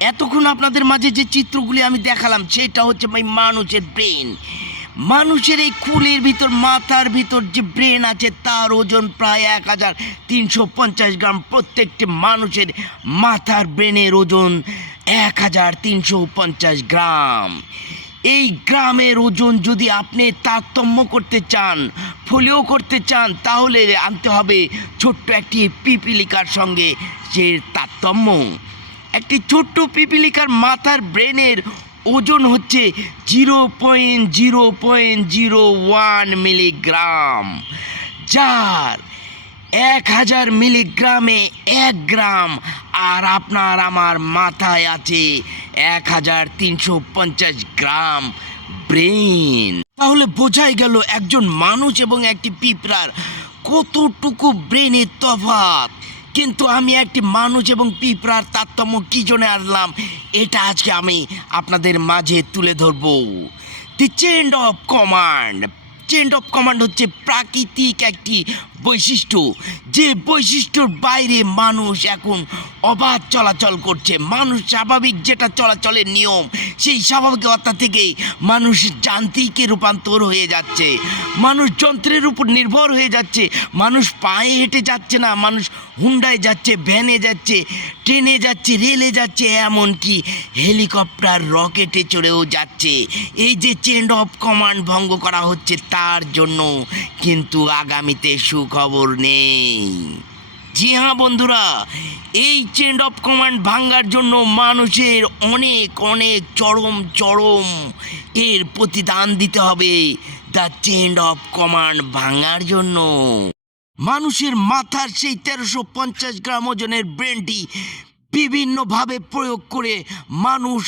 এতক্ষণ আপনাদের মাঝে যে চিত্রগুলি আমি দেখালাম সেটা হচ্ছে ভাই মানুষের ব্রেন। মানুষের এই খুলির ভিতর, মাথার ভিতর যে ব্রেন আছে তার ওজন প্রায় 1350 গ্রাম। প্রত্যেকটি মানুষের মাথার ব্রেনের ওজন 1350 গ্রাম। এই গ্রামের ওজন যদি আপনি তারতম্য করতে চান, ফলিও করতে চান, তাহলে আনতে হবে ছোট্ট একটি পিপিলিকার সঙ্গে যে তারতম্য। একটি ছোট্ট পিপিলিকার মাথার ব্রেনের ওজন হচ্ছে 0.0.01 মিলিগ্রাম, যার 1000 মিলিগ্রামে 1 গ্রাম। আর আপনার আমার মাথায় আছে 1350 গ্রাম ব্রেন। তাহলে বোঝাই গেল একজন মানুষ এবং একটি পিঁপড়ার কতটুকু ব্রেনের তফাৎ। কিন্তু আমি একটি মানুষ এবং পিঁপড়ার তারতম্য কী জন্য আনলাম, এটা আজকে আমি আপনাদের মাঝে তুলে ধরবো। The chain of command. Chain of command হচ্ছে প্রাকৃতিক একটি বৈশিষ্ট্য, যে বৈশিষ্ট্যর বাইরে মানুষ এখন অবাধ চলাচল করছে। মানুষ স্বাভাবিক যেটা চলাচলের নিয়ম, সেই স্বাভাবিকতা থেকে মানুষ যান্ত্রিকে রূপান্তর হয়ে যাচ্ছে, মানুষ যন্ত্রের উপর নির্ভর হয়ে যাচ্ছে। মানুষ পায়ে হেঁটে যাচ্ছে না, মানুষ হুন্ডায় যাচ্ছে, ভ্যানে যাচ্ছে, ট্রেনে যাচ্ছে, রেলে যাচ্ছে, এমনকি হেলিকপ্টার, রকেটে চড়েও যাচ্ছে। এই যে চেইন অফ কমান্ড ভঙ্গ করা হচ্ছে, তার জন্য কিন্তু আগামীতে সুখবর নেই। জি হ্যাঁ বন্ধুরা, এই চেইন অফ কমান্ড ভাঙার জন্য মানুষের অনেক অনেক চরম এর প্রতিদান দিতে হবে। দ্য চেইন অফ কমান্ড ভাঙার জন্য মানুষের মাথার সেই 1350 গ্রাম ওজনের ব্রেনটি বিভিন্নভাবে প্রয়োগ করে মানুষ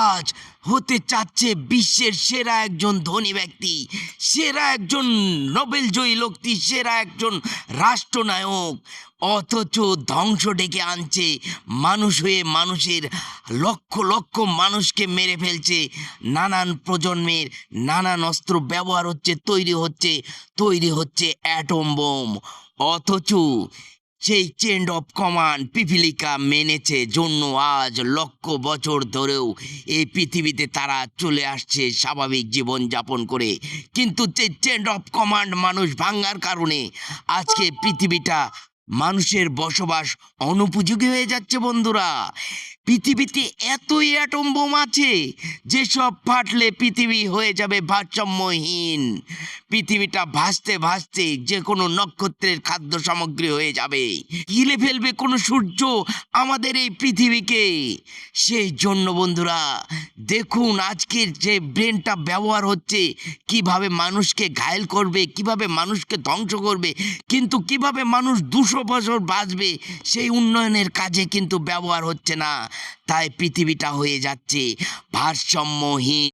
আজ হতে চাচ্ছে বিশ্বের সেরা একজন ধনী ব্যক্তি, সেরা একজন নোবেলজয়ী লোকটি, সেরা একজন রাষ্ট্রনায়ক। অথচ ধ্বংস ডেকে আনছে মানুষ হয়ে, মানুষের লক্ষ লক্ষ মানুষকে মেরে ফেলছে। নানান প্রজন্মের নানান অস্ত্র ব্যবহার হচ্ছে, তৈরি হচ্ছে অ্যাটম বোম। অথচ সেই চেইন অফ কমান্ড পিপিলিকা মেনেছে জন্য আজ লক্ষ বছর ধরেও এই পৃথিবীতে তারা চলে আসছে স্বাভাবিক জীবন যাপন করে। কিন্তু চেইন অফ কমান্ড মানুষ ভাঙার কারণে আজকে পৃথিবীটা মানুষের বসবাস অনুপযোগী হয়ে যাচ্ছে। বন্ধুরা, পৃথিবীতে এতই অ্যাটম বোম আছে যেসব ফাটলে পৃথিবী হয়ে যাবে ভারসাম্যহীন। পৃথিবীটা ভাসতে ভাসতে যে কোনো নক্ষত্রের খাদ্য সামগ্রী হয়ে যাবে, গিলে ফেলবে কোনো সূর্য আমাদের এই পৃথিবীকে। সেই জন্য বন্ধুরা দেখুন আজকের যে ব্রেনটা ব্যবহার হচ্ছে, কিভাবে মানুষকে ঘায়েল করবে, কিভাবে মানুষকে ধ্বংস করবে, কিন্তু কিভাবে মানুষ 200 বছর বাঁচবে সেই উন্নয়নের কাজে কিন্তু ব্যবহার হচ্ছে না। তাই পৃথিবীটা হয়ে যাচ্ছে ভারসাম্যহীন।